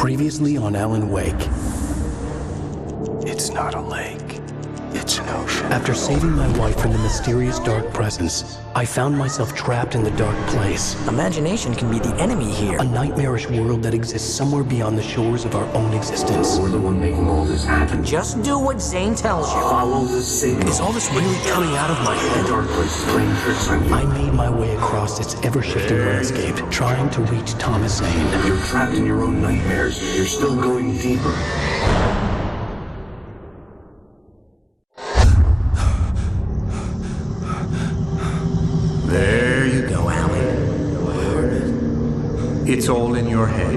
Previously on Alan Wake. It's not a lake. It's an ocean. After saving my wife from the mysterious dark presence, I found myself trapped in the dark place. Imagination can be the enemy here. A nightmarish world that exists somewhere beyond the shores of our own existence. We're the one making all this happen. Just do what Zane tells you. Follow the signal. Is all this really coming out of my head? Dark place playing tricks on you. I made my way across its ever-shifting landscape, trying to reach Thomas Zane. You're trapped in your own nightmares. You're still going deeper. There you go, Alan. It's all in your head.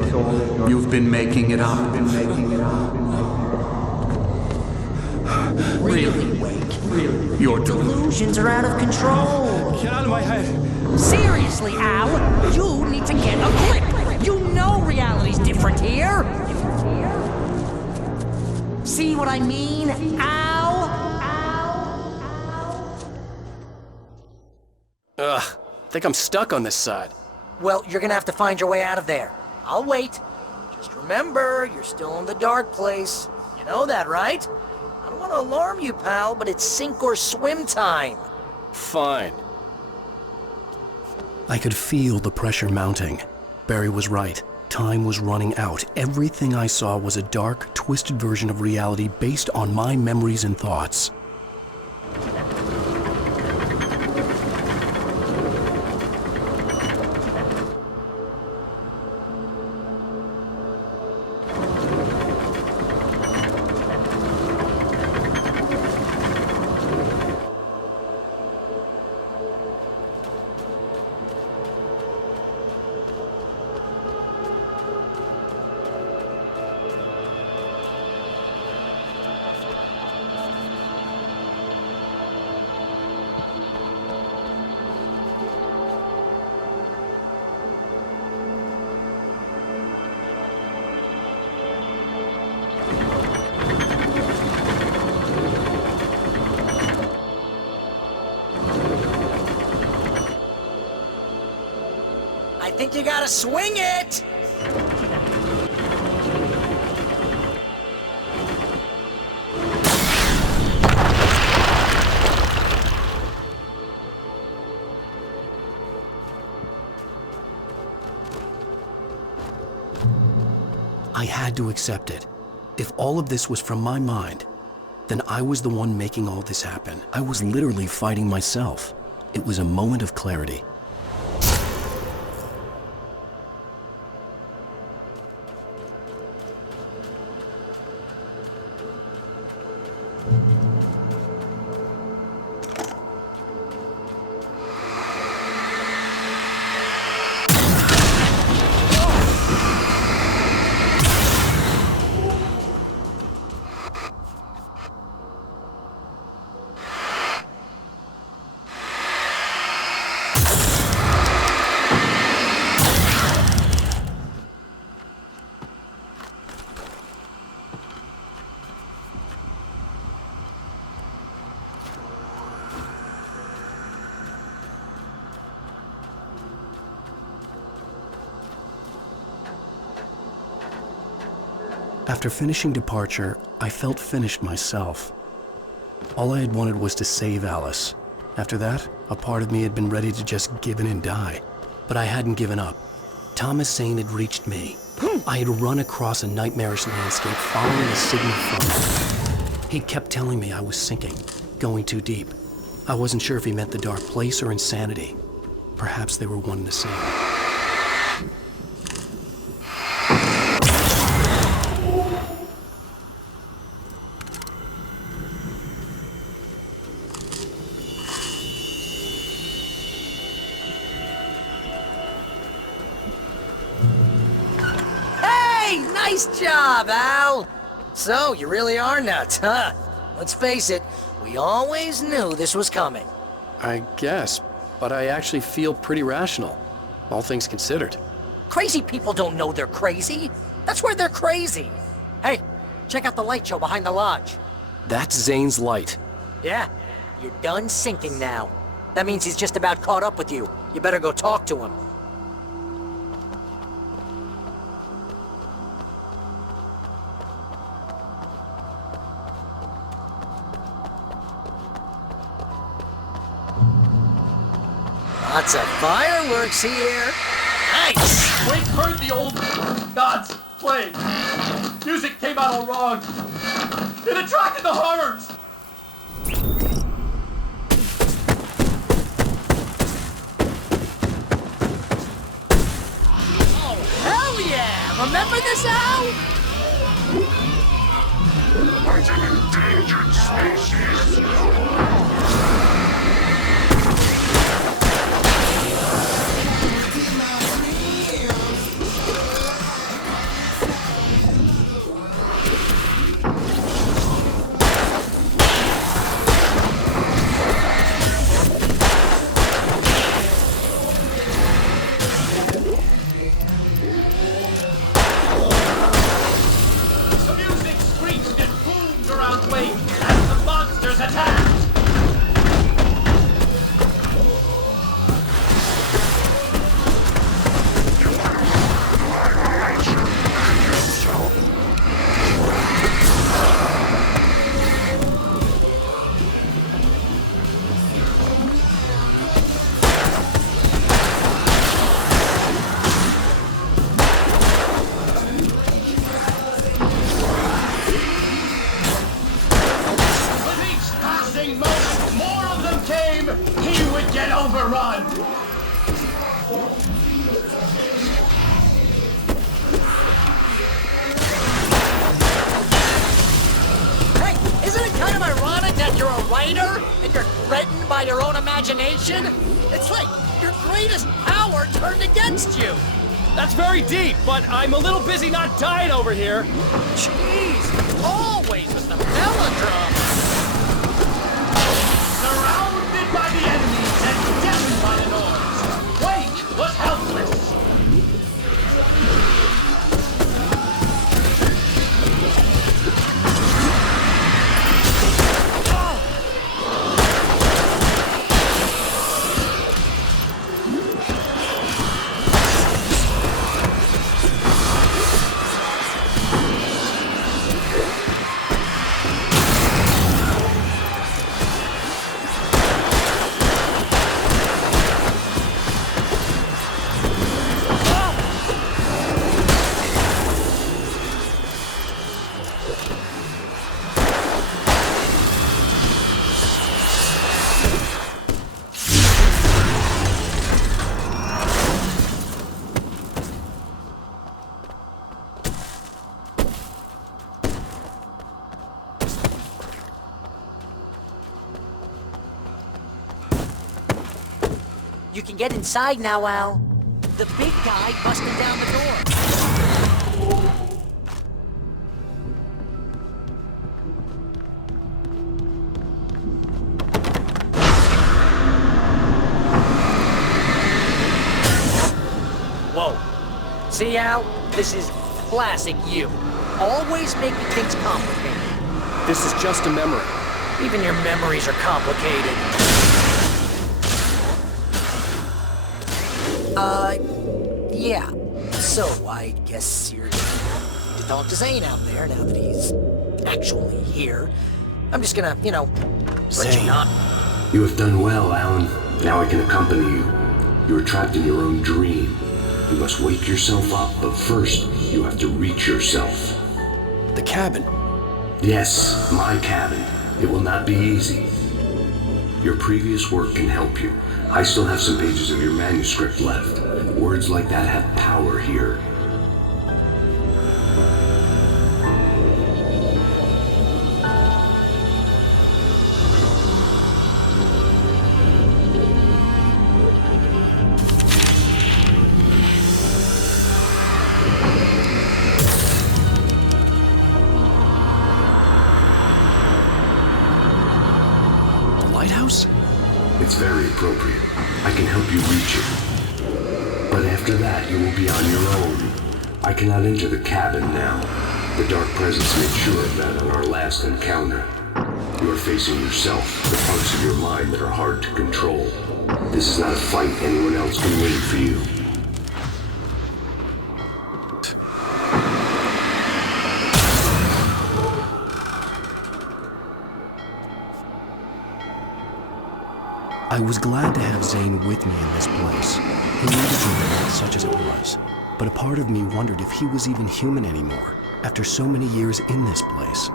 You've been making it up. Really, Wake. Your Delusions are out of control. Get out of my head. Seriously, Al, you need to get a grip. You know reality's different here. See what I mean, Al? Ugh, think I'm stuck on this side. Well, you're gonna have to find your way out of there. I'll wait. Just remember, you're still in the dark place. You know that, right? I don't want to alarm you, pal, but it's sink or swim time. Fine. I could feel the pressure mounting. Barry was right. Time was running out. Everything I saw was a dark, twisted version of reality based on my memories and thoughts. I think you gotta swing it! I had to accept it. If all of this was from my mind, then I was the one making all this happen. I was literally fighting myself. It was a moment of clarity. After finishing Departure, I felt finished myself. All I had wanted was to save Alice. After that, a part of me had been ready to just give in and die. But I hadn't given up. Thomas Zane had reached me. I had run across a nightmarish landscape following a signal from him. He kept telling me I was sinking, going too deep. I wasn't sure if he meant the dark place or insanity. Perhaps they were one and the same. Nice job, Al! So, you really are nuts, huh? Let's face it, we always knew this was coming. I guess, but I actually feel pretty rational, all things considered. Crazy people don't know they're crazy. That's where they're crazy. Hey, check out the light show behind the lodge. That's Zane's light. Yeah, you're done sinking now. That means he's just about caught up with you. You better go talk to him. Lots of fireworks here. Nice! Wake heard the old gods play. Music came out all wrong. It attracted the horrors. Oh, hell yeah! Remember this, Al? What an endangered species! The music screeched and boomed around Wake as the monsters attacked. With each passing moment, more of them came. He would get overrun. Hey, isn't it kind of ironic that you're a writer and you're threatened by your own imagination? It's like your greatest power turned against you. That's very deep, but I'm a little busy not dying over here. Jeez, always with the melodrama. Surrounded by the enemies and deafened by the noise, Wake was helpless. You can get inside now, Al. The big guy busted down the door. Whoa. See, Al? This is classic you. Always making things complicated. This is just a memory. Even your memories are complicated. Yeah. So, I guess you're to talk to Zane out there now that he's actually here. I'm just gonna, let you Zane. not. You have done well, Alan. Now I can accompany you. You are trapped in your own dream. You must wake yourself up, but first, you have to reach yourself. The cabin. Yes, my cabin. It will not be easy. Your previous work can help you. I still have some pages of your manuscript left. Words like that have power here. The lighthouse? It's very appropriate. I can help you reach it. But after that, you will be on your own. I cannot enter the cabin now. The Dark Presence made sure of that on our last encounter. You are facing yourself, the parts of your mind that are hard to control. This is not a fight anyone else can win for you. I was glad to have Zane with me in this place. He needed me, such as it was. But a part of me wondered if he was even human anymore, after so many years in this place.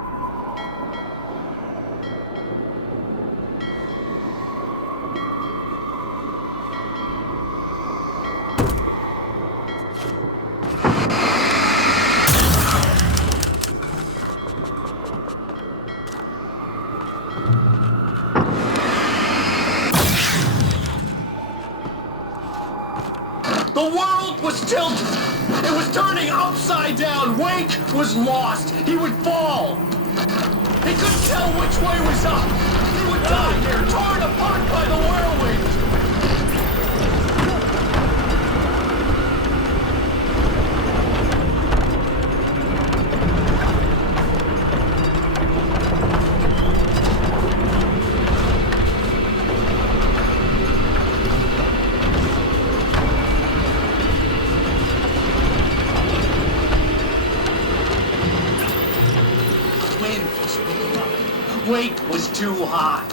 The world was tilted. It was turning upside down. Wake was lost. He would fall. He couldn't tell which way was up. He would die here, torn apart by the whirlwind. Wake was too high.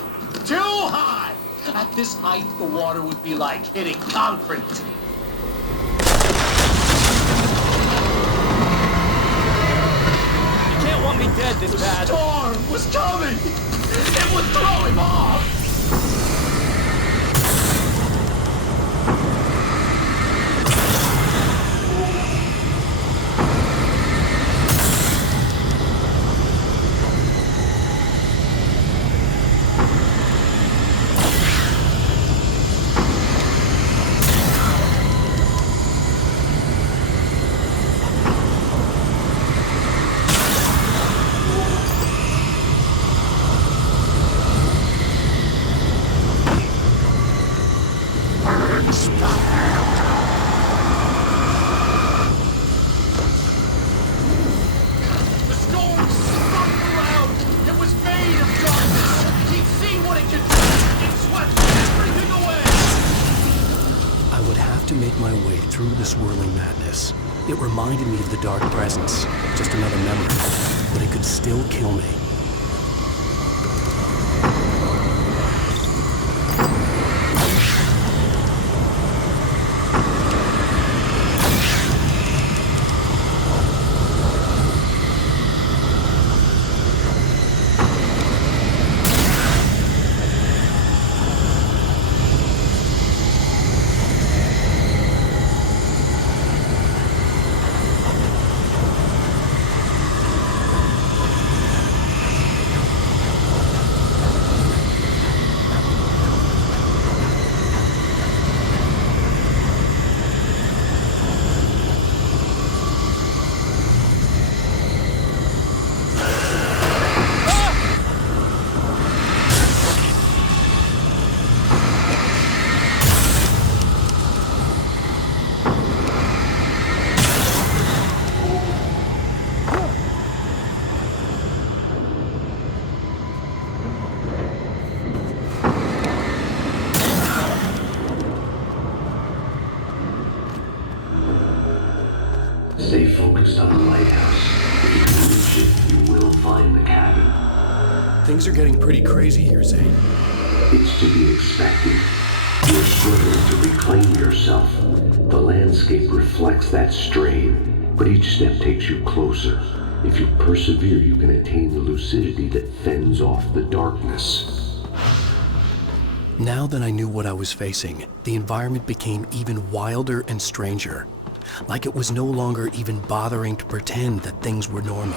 Too high! At this height, the water would be like hitting concrete. You can't want me dead this bad. The storm was coming! It would throw him off! Through the swirling madness. It reminded me of the dark presence, just another memory, but it could still kill me. Stay focused on the lighthouse. If you can reach it, you will find the cabin. Things are getting pretty crazy here, Zane. It's to be expected. You're struggling to reclaim yourself. The landscape reflects that strain, but each step takes you closer. If you persevere, you can attain the lucidity that fends off the darkness. Now that I knew what I was facing, the environment became even wilder and stranger. Like it was no longer even bothering to pretend that things were normal.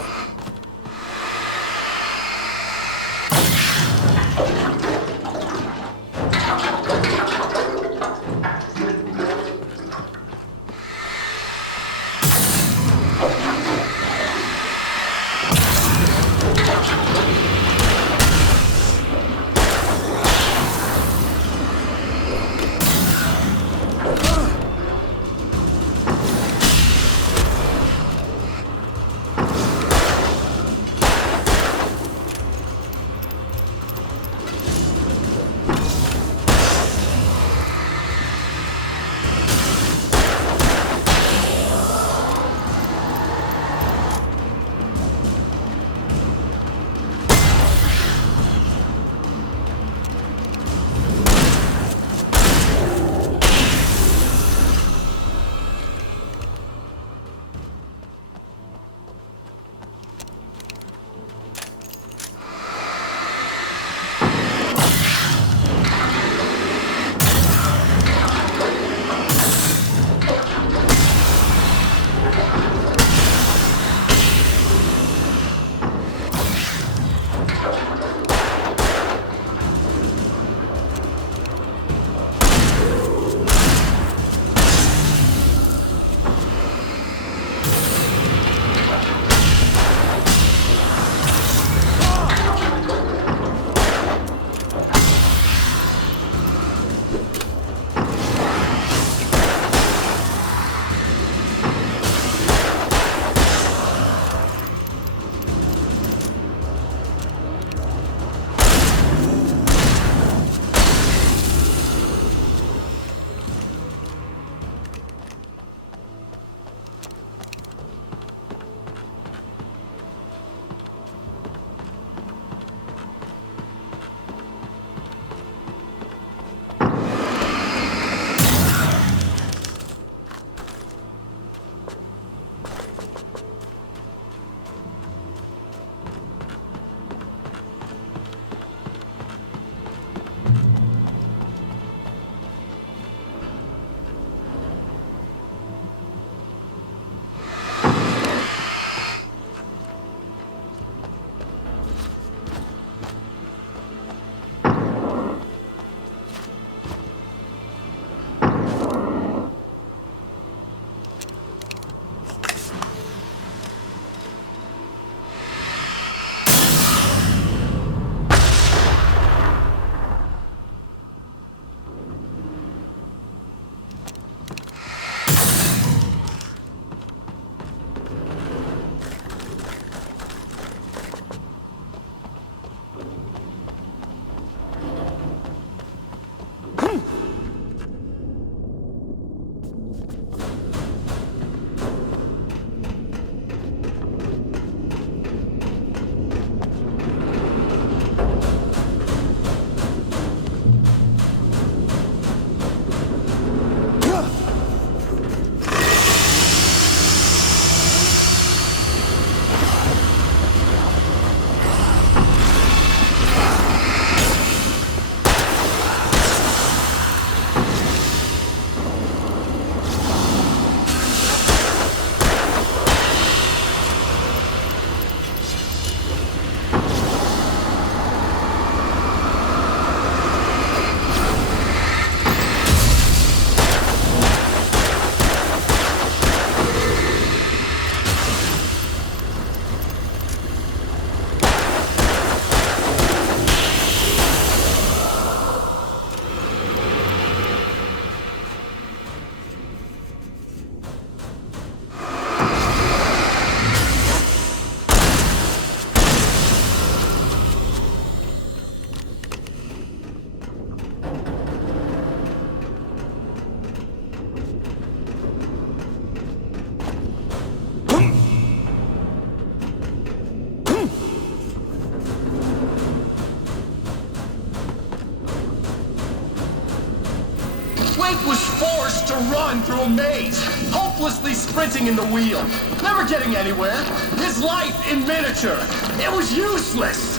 Wake was forced to run through a maze, hopelessly sprinting in the wheel, never getting anywhere. His life in miniature. It was useless.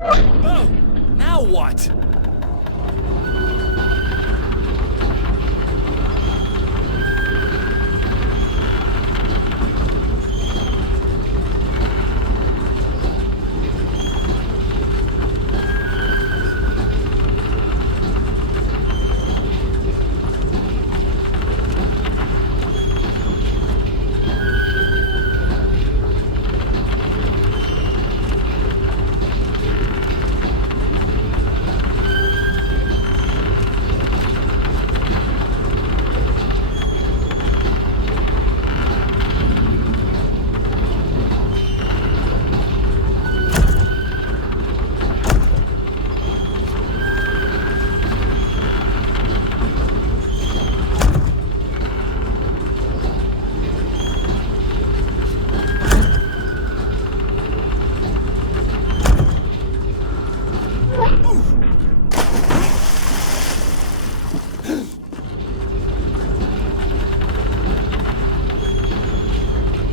Oh! Now what?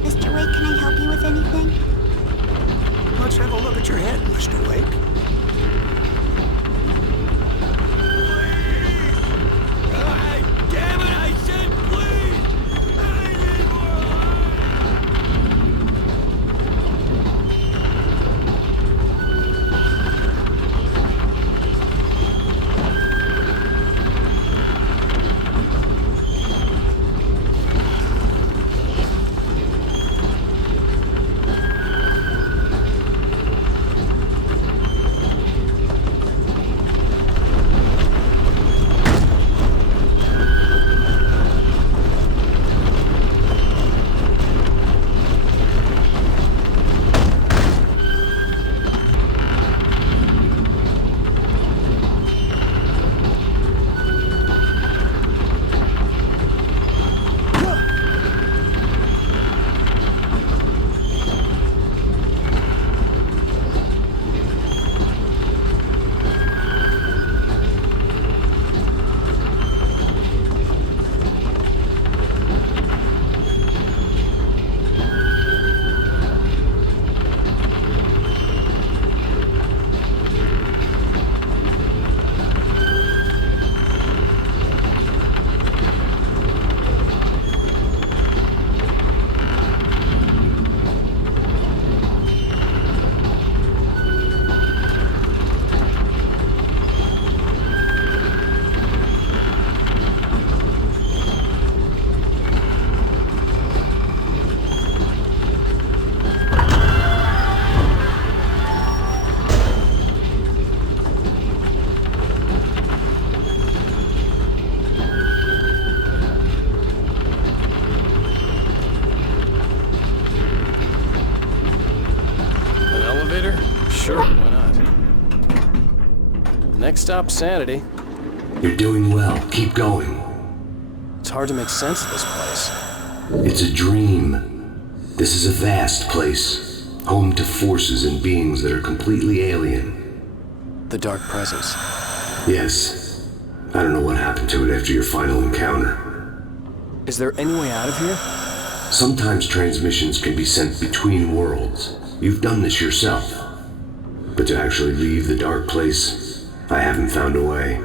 Mr. Wake, can I help you with anything? Let's have a look at your head, Mr. Wake. Damn it, I said please! I need more light! Sure, why not? Next stop, Sanity. You're doing well. Keep going. It's hard to make sense of this place. It's a dream. This is a vast place, home to forces and beings that are completely alien. The Dark Presence. Yes. I don't know what happened to it after your final encounter. Is there any way out of here? Sometimes transmissions can be sent between worlds. You've done this yourself. But to actually leave the dark place, I haven't found a way.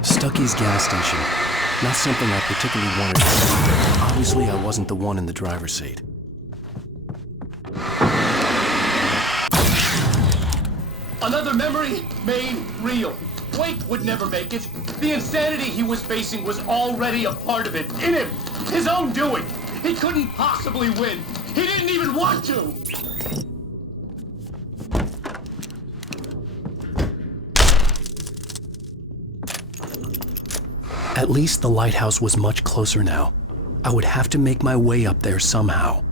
Stucky's gas station. Not something I particularly wanted to see. Obviously, I wasn't the one in the driver's seat. Another memory made real. Wake would never make it. The insanity he was facing was already a part of it, in him. His own doing. He couldn't possibly win. He didn't even want to. At least the lighthouse was much closer now. I would have to make my way up there somehow.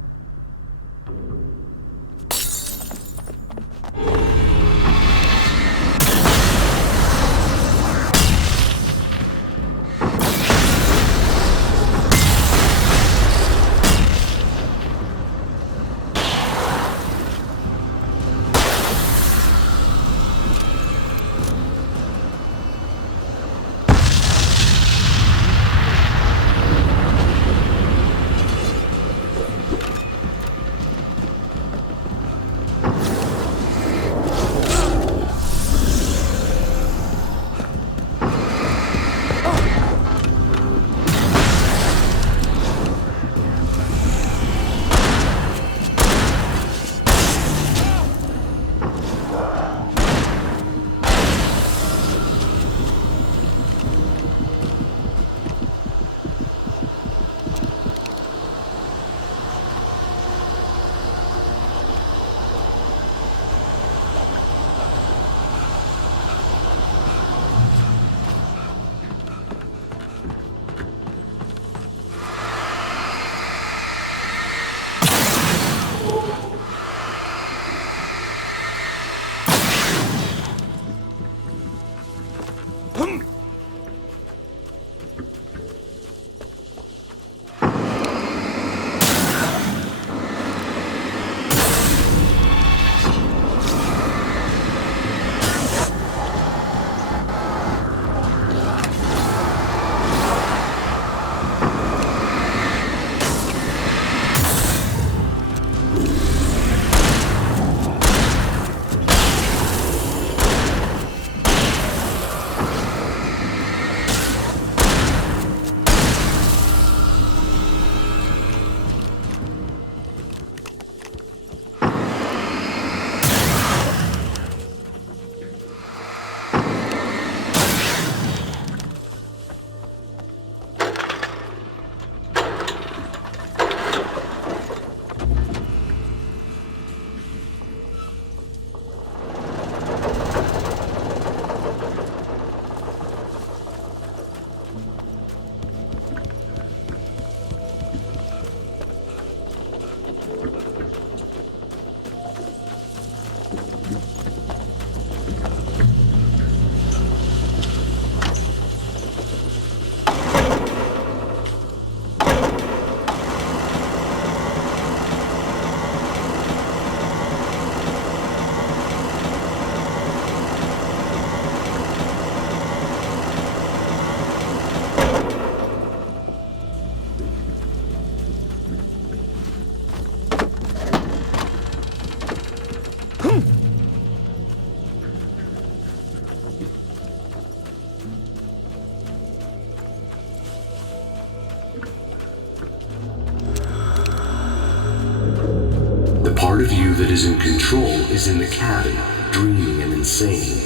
of you that is in control is in the cabin, dreaming and insane.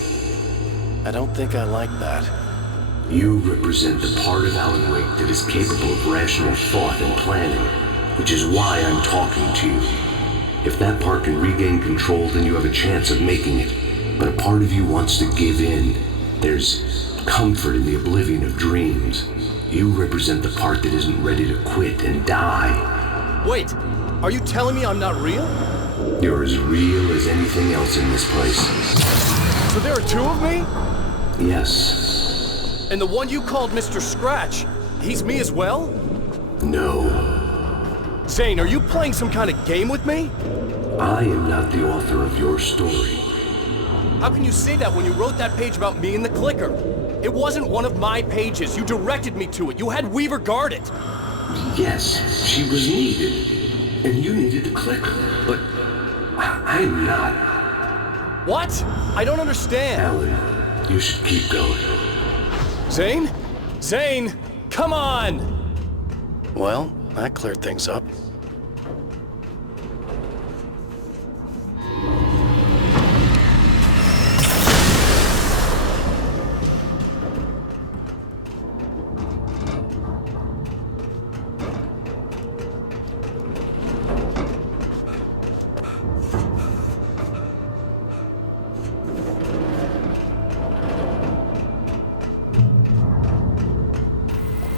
I don't think I like that. You represent the part of Alan Wake that is capable of rational thought and planning, which is why I'm talking to you. If that part can regain control, then you have a chance of making it. But a part of you wants to give in. There's comfort in the oblivion of dreams. You represent the part that isn't ready to quit and die. Wait, are you telling me I'm not real? You're as real as anything else in this place. So there are two of me? Yes. And the one you called Mr. Scratch, he's me as well? No. Zane, are you playing some kind of game with me? I am not the author of your story. How can you say that when you wrote that page about me and the clicker? It wasn't one of my pages. You directed me to it. You had Weaver guard it. Yes, she was needed. And you needed the clicker. But I'm not. What? I don't understand. Alan, you should keep going. Zane? Zane! Come on! Well, that cleared things up.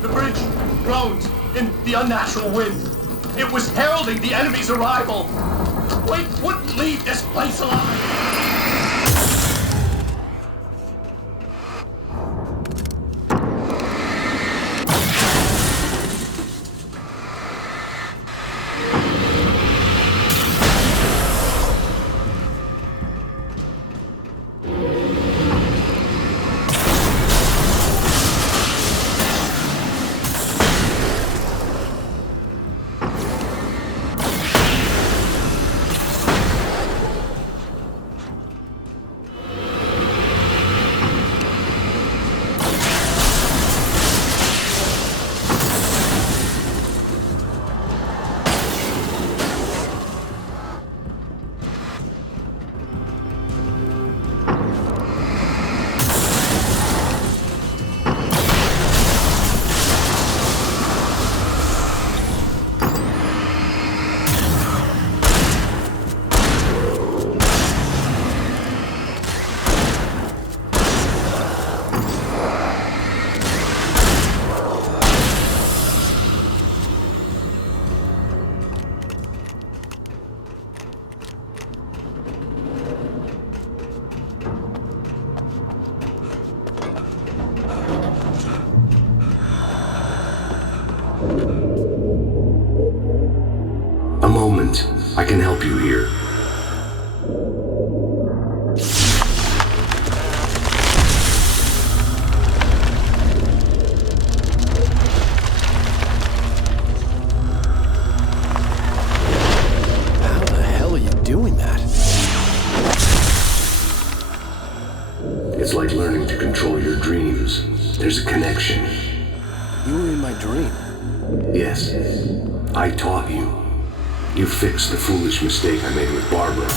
The bridge groaned in the unnatural wind. It was heralding the enemy's arrival. Wake wouldn't leave this place alive. A moment. I can help you here. How the hell are you doing that? It's like learning to control your dreams. There's a connection. You were in my dream. Yes. I taught you. You fixed the foolish mistake I made with Barbara.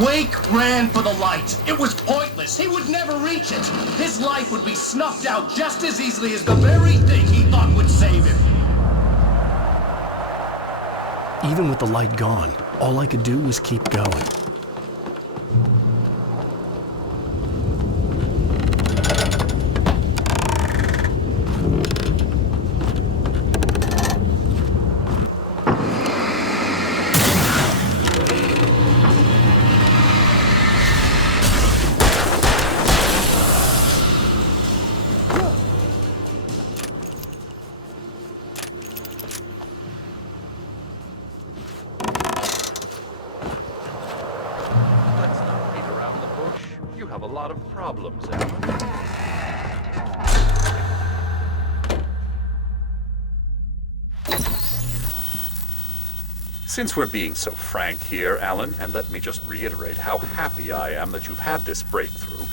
Wake ran for the light. It was pointless. He would never reach it. His life would be snuffed out just as easily as the very thing he thought would save him. Even with the light gone, all I could do was keep going. Since we're being so frank here, Alan, and let me just reiterate how happy I am that you've had this breakthrough,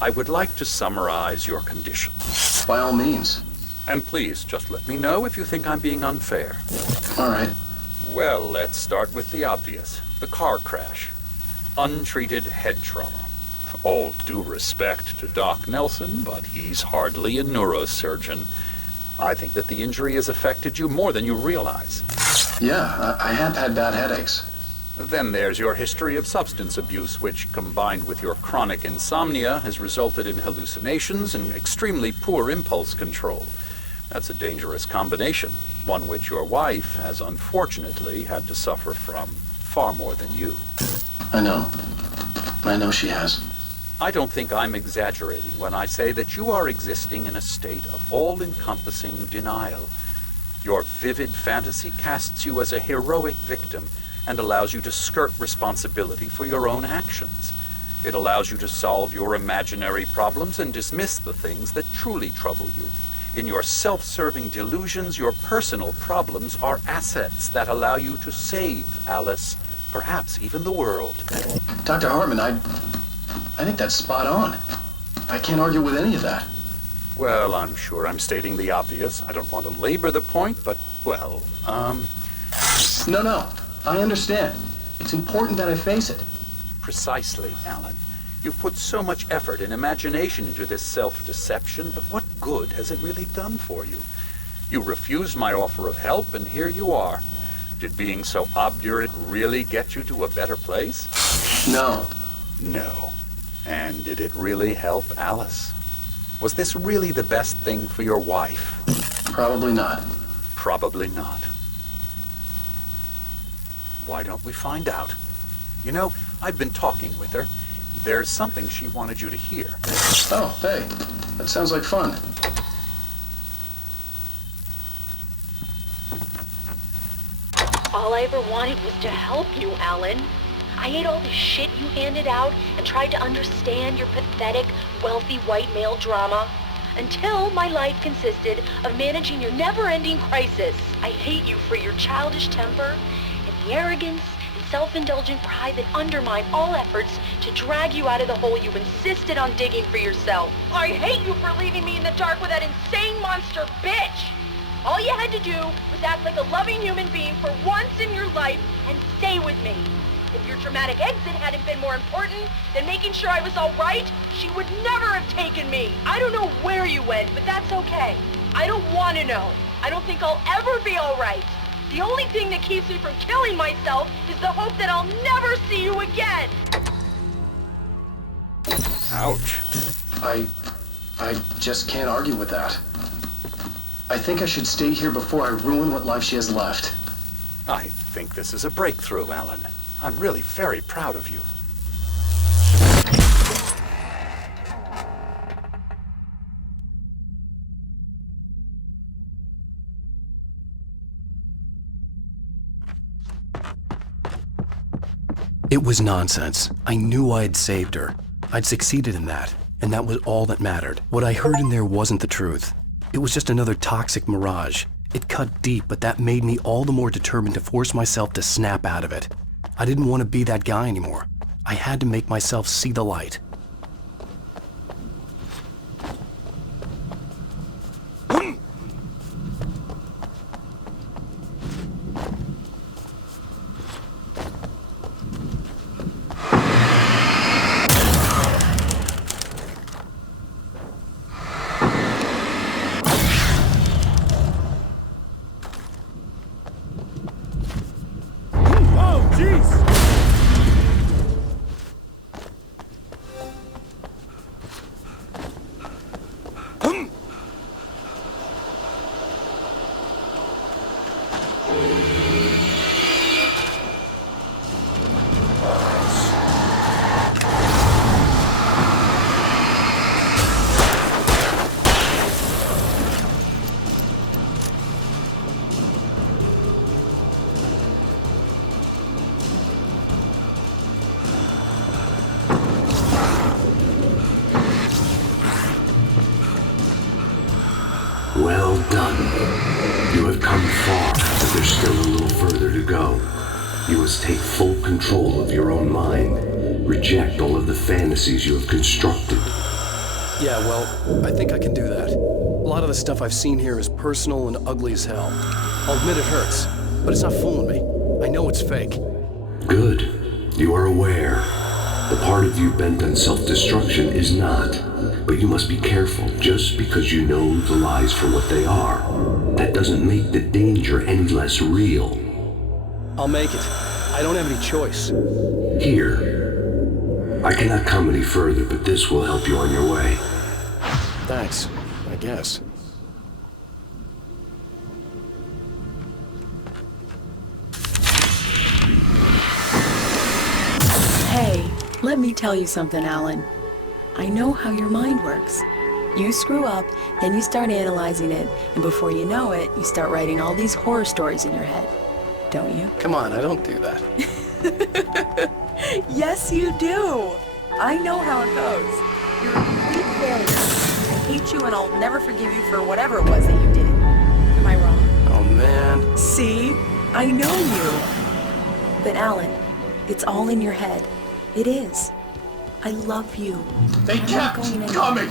I would like to summarize your condition. By all means. And please, just let me know if you think I'm being unfair. All right. Well, let's start with the obvious. The car crash. Untreated head trauma. All due respect to Doc Nelson, but he's hardly a neurosurgeon. I think that the injury has affected you more than you realize. Yeah, I have had bad headaches. Then there's your history of substance abuse, which, combined with your chronic insomnia, has resulted in hallucinations and extremely poor impulse control. That's a dangerous combination, one which your wife has unfortunately had to suffer from far more than you. I know she has. I don't think I'm exaggerating when I say that you are existing in a state of all-encompassing denial. Your vivid fantasy casts you as a heroic victim and allows you to skirt responsibility for your own actions. It allows you to solve your imaginary problems and dismiss the things that truly trouble you. In your self-serving delusions, your personal problems are assets that allow you to save Alice, perhaps even the world. Dr. Hartman, I think that's spot on. I can't argue with any of that. Well, I'm sure I'm stating the obvious. I don't want to labor the point, but, well, No, I understand. It's important that I face it. Precisely, Alan. You've put so much effort and imagination into this self-deception, but what good has it really done for you? You refused my offer of help, and here you are. Did being so obdurate really get you to a better place? No. No. And did it really help Alice? Was this really the best thing for your wife? Probably not. Probably not. Why don't we find out? You know, I've been talking with her. There's something she wanted you to hear. Oh, hey. That sounds like fun. All I ever wanted was to help you, Alan. I ate all the shit you handed out and tried to understand your pathetic, wealthy white male drama until my life consisted of managing your never-ending crisis. I hate you for your childish temper and the arrogance and self-indulgent pride that undermine all efforts to drag you out of the hole you insisted on digging for yourself. I hate you for leaving me in the dark with that insane monster bitch! All you had to do was act like a loving human being for once in your life and stay with me. If your dramatic exit hadn't been more important than making sure I was all right, she would never have taken me. I don't know where you went, but that's okay. I don't want to know. I don't think I'll ever be all right. The only thing that keeps me from killing myself is the hope that I'll never see you again. Ouch. I just can't argue with that. I think I should stay here before I ruin what life she has left. I think this is a breakthrough, Alan. I'm really very proud of you. It was nonsense. I knew I had saved her. I'd succeeded in that, and that was all that mattered. What I heard in there wasn't the truth. It was just another toxic mirage. It cut deep, but that made me all the more determined to force myself to snap out of it. I didn't want to be that guy anymore. I had to make myself see the light. have come far, but there's still a little further to go. You must take full control of your own mind. Reject all of the fantasies you have constructed. Yeah, well, I think I can do that. A lot of the stuff I've seen here is personal and ugly as hell. I'll admit it hurts, but it's not fooling me. I know it's fake. Good. You are aware. The part of you bent on self-destruction is not. But you must be careful. Just because you know the lies for what they are, that doesn't make the danger any less real. I'll make it. I don't have any choice. Here. I cannot come any further, but this will help you on your way. Thanks, I guess. Hey, let me tell you something, Alan. I know how your mind works. You screw up, then you start analyzing it, and before you know it, you start writing all these horror stories in your head. Don't you? Come on, I don't do that. Yes, you do. I know how it goes. You're a complete failure. I hate you and I'll never forgive you for whatever it was that you did. Am I wrong? Oh, man. See? I know you. But Alan, it's all in your head. It is. I love you. They kept coming.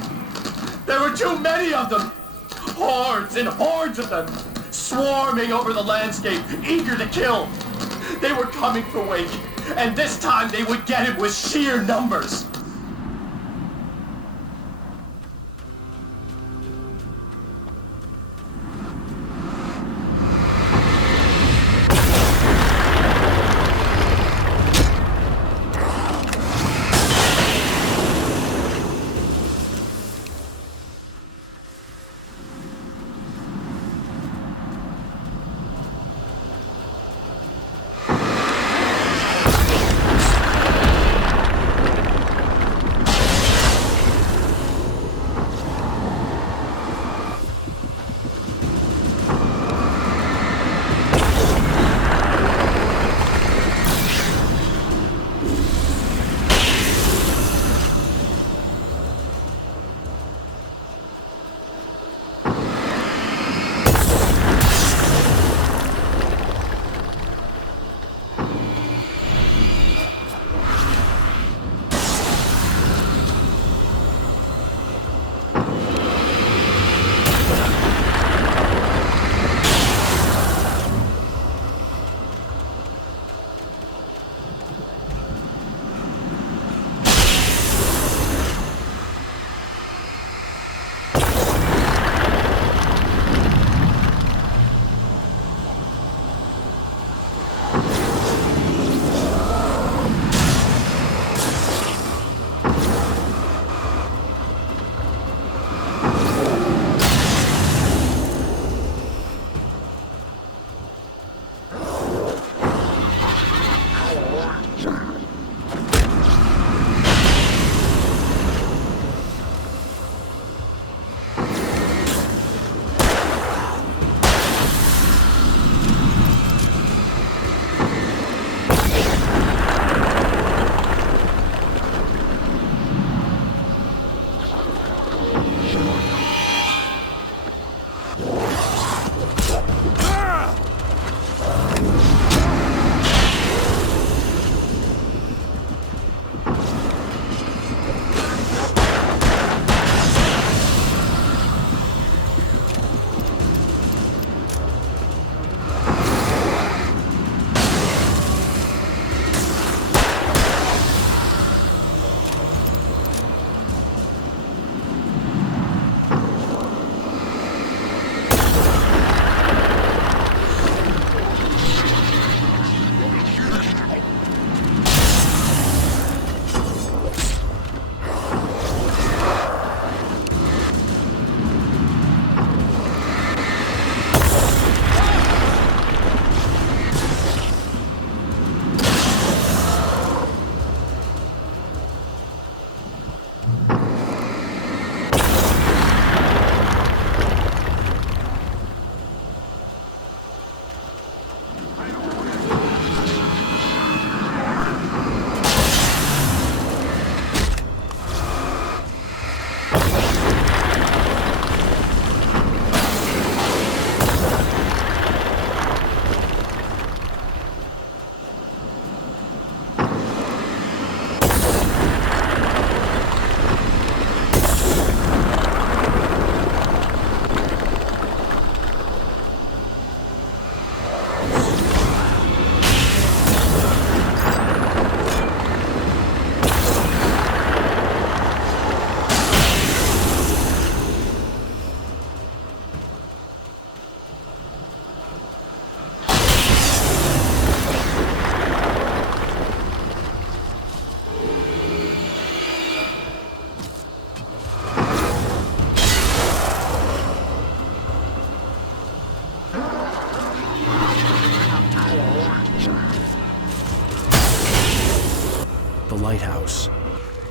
There were too many of them. Hordes and hordes of them, swarming over the landscape, eager to kill. They were coming for Wake, and this time they would get him with sheer numbers.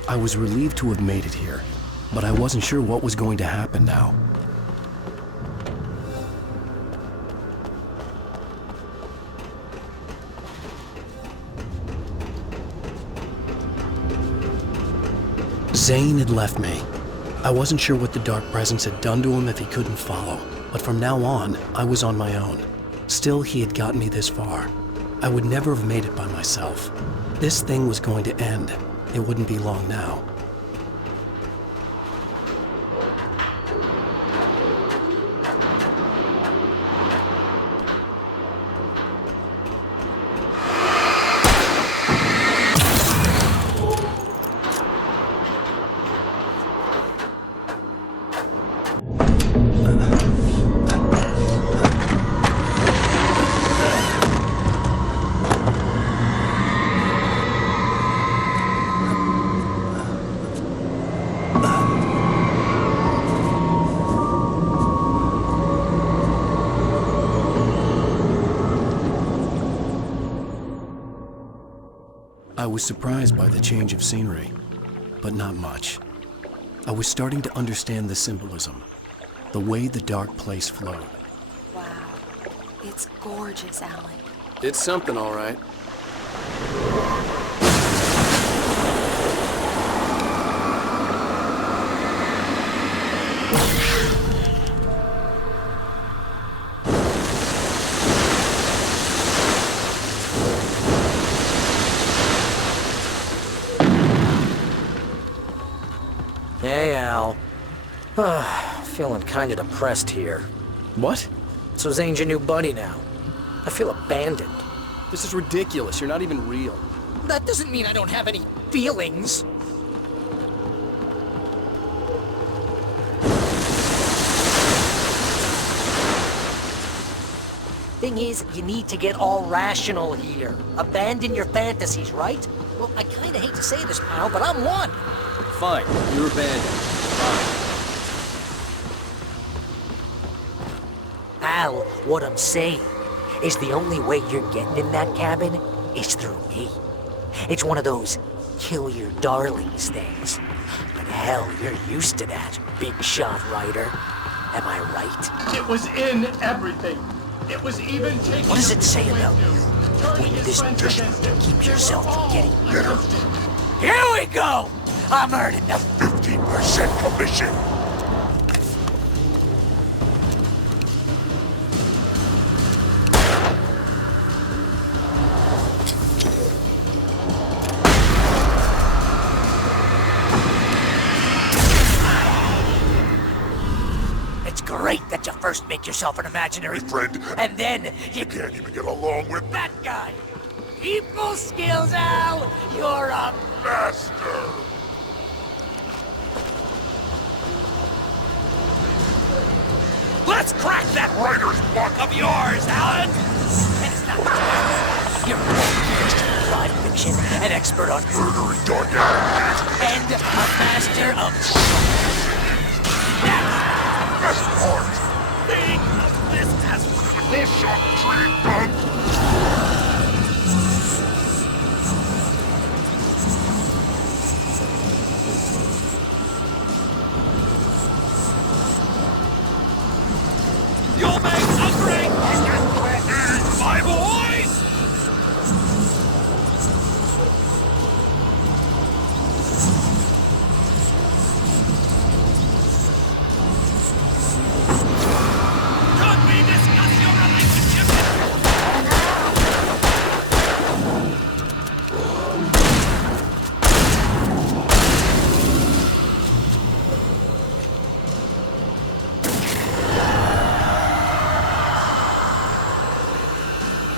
I was relieved to have made it here, but I wasn't sure what was going to happen now. Zane had left me. I wasn't sure what the dark presence had done to him if he couldn't follow, but from now on, I was on my own. Still, he had gotten me this far. I would never have made it by myself. This thing was going to end. It wouldn't be long now. I was surprised by the change of scenery, but not much. I was starting to understand the symbolism, the way the dark place flowed. Wow. It's gorgeous, Alan. It's something, all right. Hey, Al. Feeling kinda depressed here. What? So Zane's your new buddy now. I feel abandoned. This is ridiculous. You're not even real. That doesn't mean I don't have any feelings. Thing is, you need to get all rational here. Abandon your fantasies, right? Well, I kinda hate to say this, pal, but I'm one. Fine. You're abandoned. Fine. Al, what I'm saying is the only way you're getting in that cabin is through me. It's one of those kill your darlings things. But hell, you're used to that, big shot writer. Am I right? It was in everything. It was even taking. What does it say away about from you? turning When his this friends dish against him. keeps They yourself were from all getting against him. Here we go! I'm earning the 15% commission. It's great that you first make yourself an imaginary friend, and then you can't even get along with that guy. People skills, Al. You're a master. Let's crack that writer's block of yours, Alan! And it's not you're a live fiction, an expert on murdering dark animals, and a master of best part. thing of this as Full shot tree gun. You'll make hungry! My boys! Could we discuss your relationship?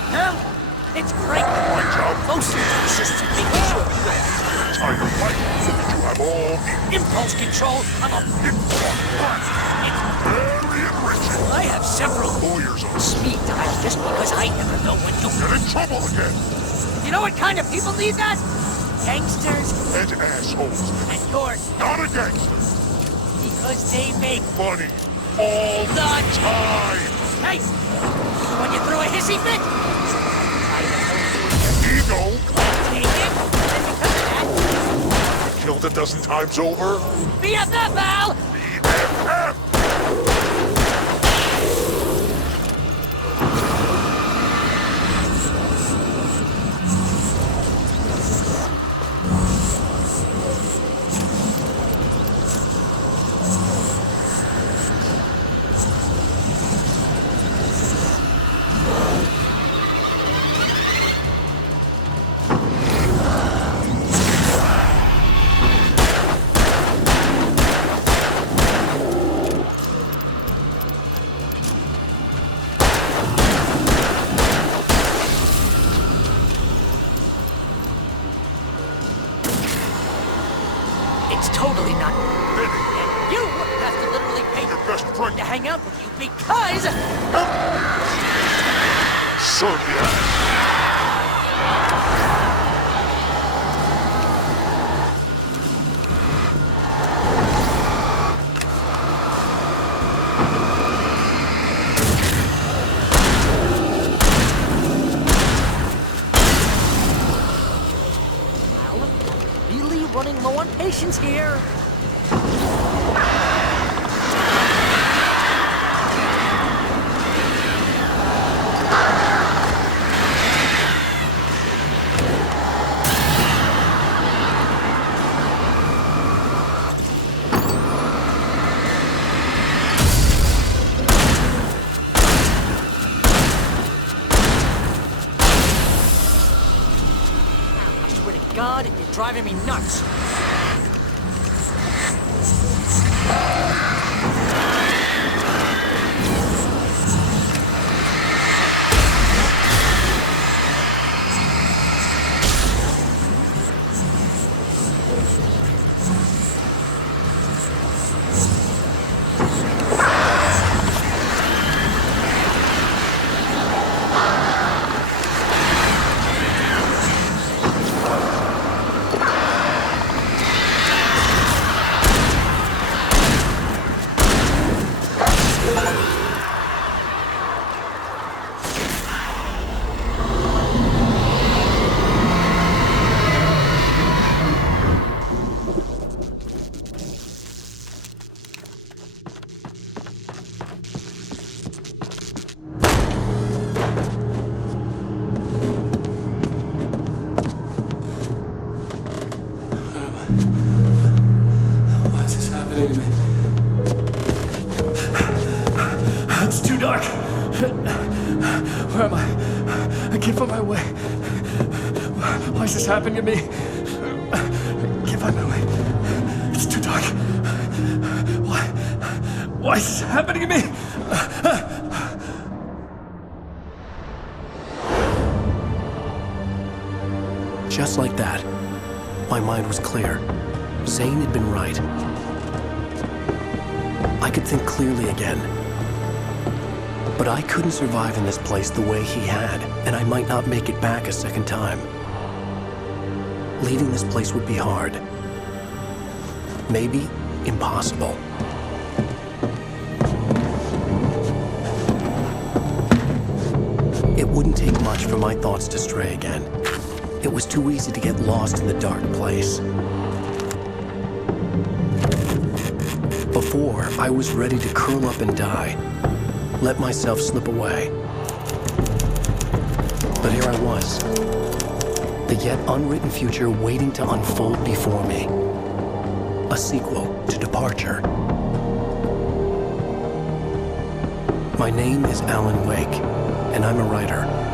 Hell, it's great. Right job. Most of the systems making sure you don't Tiger fight. So that you have all the impulse control. I'm a very enriching. I have several Lawyers on speed dial just because I never know when to. get in trouble again. You know what kind of people need that? Gangsters And assholes. and yours Not a gangster. because they make Money. All the the time. Hey, when you throw a hissy fit, Ego. take it, and because of that, killed a dozen times over? BFF, Al! BFF! It's totally not. And you have to literally pay Your best friend to hang out with you because... Serbian. Really running low on patience here. God, you're driving me nuts. Why is this happening to me? It's too dark. Where am I? I can't find my way. Why is this happening to me? I can't find my way. It's too dark. Why is this happening to me? Just like that, my mind was clear. Zane had been right. I could think clearly again. But I couldn't survive in this place the way he had, and I might not make it back a second time. Leaving this place would be hard. Maybe impossible. It wouldn't take much for my thoughts to stray again. It was too easy to get lost in the dark place. Before, I was ready to curl up and die, let myself slip away. But here I was, the yet unwritten future waiting to unfold before me. A sequel to Departure. My name is Alan Wake, and I'm a writer.